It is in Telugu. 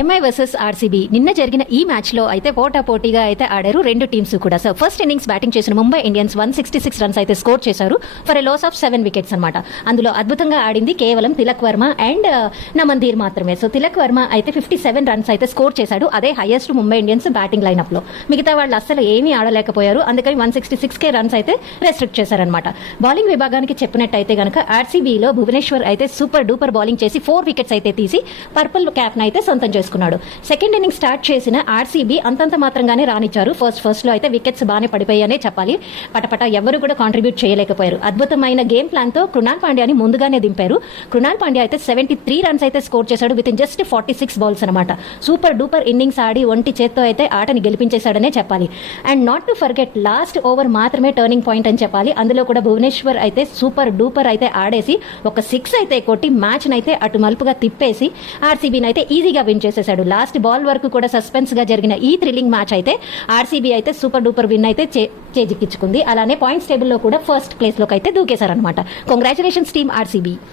ఎంఐ వర్సెస్ ఆర్సీబీ నిన్న జరిగిన ఈ మ్యాచ్ లో అయితే పోటాపోటీగా అయితే ఆడారు రెండు టీమ్స్ కూడా. సో ఫస్ట్ ఇన్నింగ్స్ బ్యాటింగ్ చేసిన ముంబై ఇండియన్స్ 166 రన్స్ అయితే స్కోర్ చేశారు for a loss of 7 wickets అనమాట. అందులో అద్భుతంగా ఆడింది కేవలం తిలక్ వర్మ అండ్ నమందీర్ మాత్రమే. సో తిలక్ వర్మ అయితే 57 రన్స్ అయితే స్కోర్ చేశాడు. అదే highest Mumbai Indians batting lineup లో. మిగతా వాళ్ళు అస్సలు ఏమీ ఆడలేకపోయారు. అందుకని 166 రన్స్ అయితే రెస్ట్రిక్ట్ చేశారనమాట. బౌలింగ్ విభాగానికి చెప్పినట్టయితే గనక ఆర్సీబీలో భువనేశ్వర్ అయితే సూపర్ డూపర్ బౌలింగ్ చేసి 4 వికెట్స్ అయితే తీసి పర్పుల్ క్యాప్ అయితే సొంతం చేసుకున్నాడు. సెకండ్ ఇన్నింగ్ స్టార్ట్ చేసిన ఆర్సీబీ అంతంత మాత్రంగానే రానిచ్చారు. ఫస్ట్ లో అయితే వికెట్స్ బాగానే పడిపోయాయనే చెప్పాలి. పటపట ఎవరు కూడా కాంట్రిబ్యూట్ చేయలేకపోయారు. అద్భుతమైన గేమ్ ప్లాన్ తో కృణాల్ పాండ్యాని ముందుగానే దింపారు. కృణాల్ పాండ్యా అయితే 73 రన్స్ అయితే స్కోర్ చేశాడు విత్ ఇన్ జస్ట్ 46 బాల్స్ అనమాట. సూపర్ డూపర్ ఇన్నింగ్స్ ఆడి ఒంటి చేత్తో అయితే ఆటని గెలిపించేశాడనే చెప్పాలి. And not to forget last over మాత్రమే టర్నింగ్ పాయింట్ అని చెప్పాలి. అందులో కూడా భువనేశ్వర్ అయితే సూపర్ డూపర్ అయితే ఆడేసి ఒక 6 అయితే కొట్టి మ్యాచ్ నైతే అటు మలుపుగా తిప్పేసి ఆర్సీబీని అయితే ఈజీగా విన్ చేసేశాడు. లాస్ట్ బాల్ వరకు కూడా సస్పెన్స్ గా జరిగిన ఈ థ్రిల్లింగ్ మ్యాచ్ అయితే ఆర్సీబీ అయితే సూపర్ డూపర్ విన్ అయితే చేజిక్కించుకుంది. అలానే పాయింట్స్ టేబుల్ లో కూడా ఫస్ట్ ప్లేస్ లోకి అయితే దూకేశారనమాట. Congratulations team RCB.